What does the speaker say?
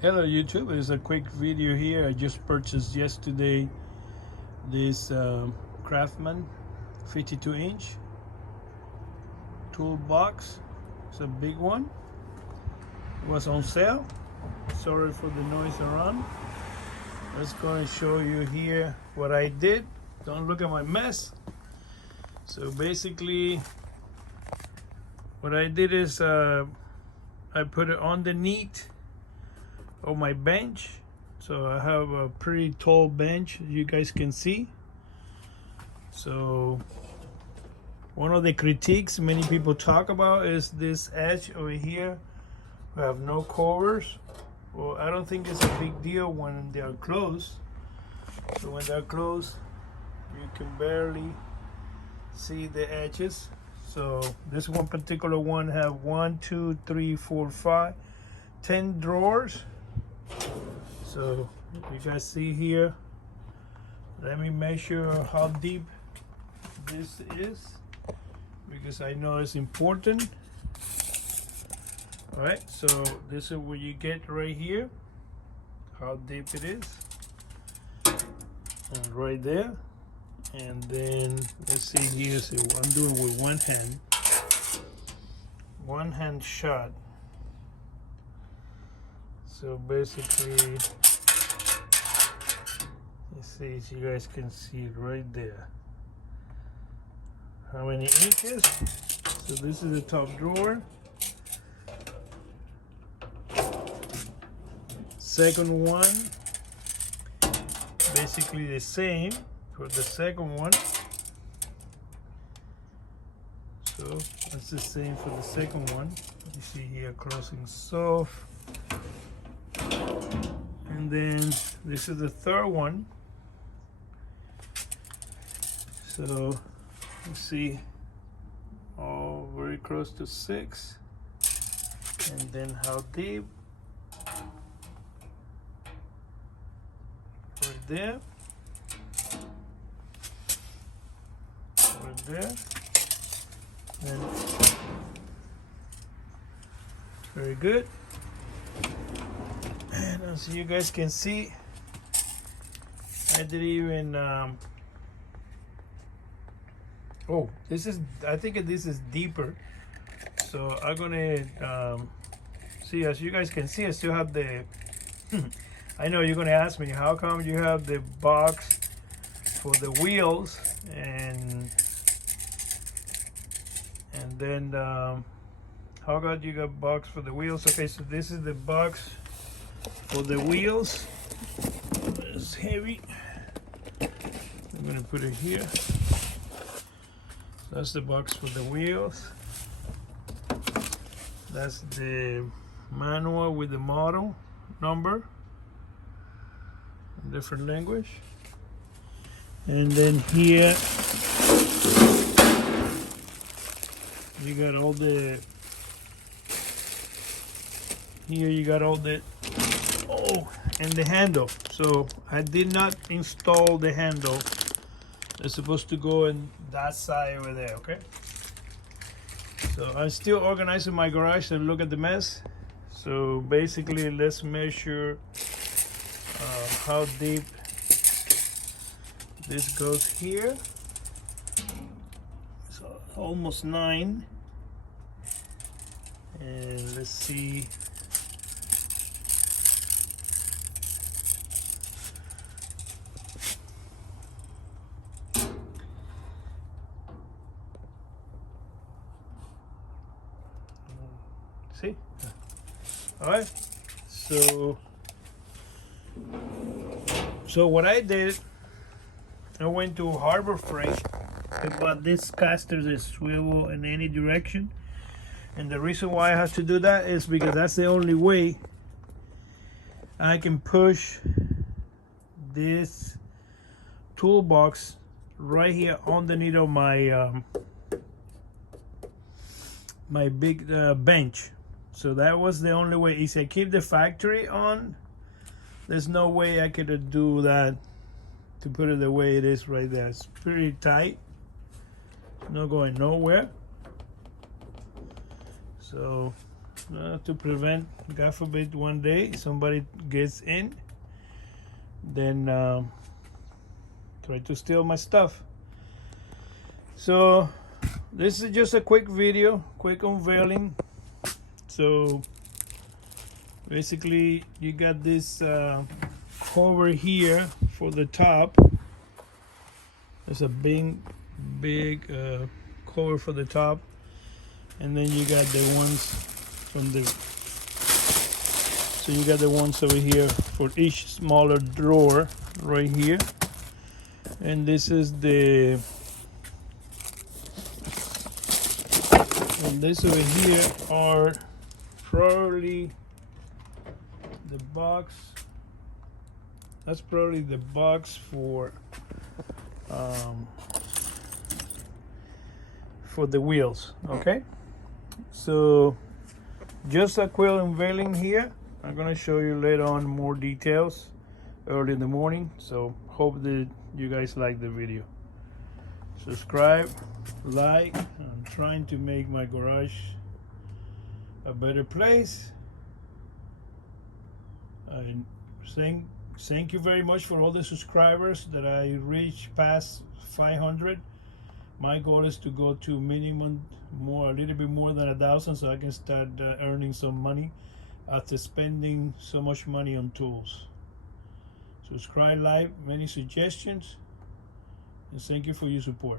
Hello YouTube, it's a quick video here. I just purchased yesterday this Craftsman 52-inch toolbox. It's a big one. It was on sale. Sorry for the noise around. Let's go and show you here what I did. Don't look at my mess. So basically what I did is I put it underneath of my bench. So I have a pretty tall bench, you guys can see. So one of the critiques many people talk about is this edge over here. We have no covers. Well, I don't think it's a big deal when they are closed. So when they're closed, you can barely see the edges. So this one particular one have 1, 2, 3, 4, 5, 10 drawers. So you guys see here, let me measure how deep this is because I know it's important. All right, so this is what you get right here, how deep it is, and right there. And then let's see here, so I'm doing with one hand shot. So basically, let's see if you guys can see it right there. How many inches? So this is the top drawer. Second one, basically the same for the second one. So that's the same for the second one. You see here closing soft. And then this is the third one. So let's see, oh, very close to 6. And then how deep? Right there. Right there. And very good. And as you guys can see, I didn't even oh, this is, I think this is deeper. So I'm gonna see, as you guys can see, I still have the I know you're gonna ask me, how come you have the box for the wheels and then how come you got box for the wheels? Okay, so this is the box for the wheels. It's heavy. I'm gonna put it here. That's the box for the wheels. That's the manual with the model number in different language. And then here you got all the, here you got all the, oh, and the handle. So I did not install the handle. It's supposed to go in that side over there, okay? So I'm still organizing my garage and look at the mess. So basically, let's measure how deep this goes here. So almost 9. And let's see. See? All right. So what I did, I went to Harbor Freight. I bought this caster that swivel in any direction. And the reason why I have to do that is because that's the only way I can push this toolbox right here underneath of my my big bench. So that was the only way. If I keep the factory on, there's no way I could do that, to put it the way it is right there. It's pretty tight, not going nowhere. So to prevent, God forbid, one day somebody gets in, then try to steal my stuff. So this is just a quick video, quick unveiling. So basically you got this cover here for the top. There's a big cover for the top, and then you got the ones from the, so you got the ones over here for each smaller drawer right here. And this is the, and this over here are probably the box. That's probably the box for the wheels. Okay, so just a quick unveiling here. I'm gonna show you later on more details early in the morning. So hope that you guys like the video. Subscribe, like. I'm trying to make my garage a better place. And thank you very much for all the subscribers that I reached past 500. My goal is to go to minimum more, a little bit more than 1,000, so I can start earning some money after spending so much money on tools. Subscribe, like, many suggestions, and thank you for your support.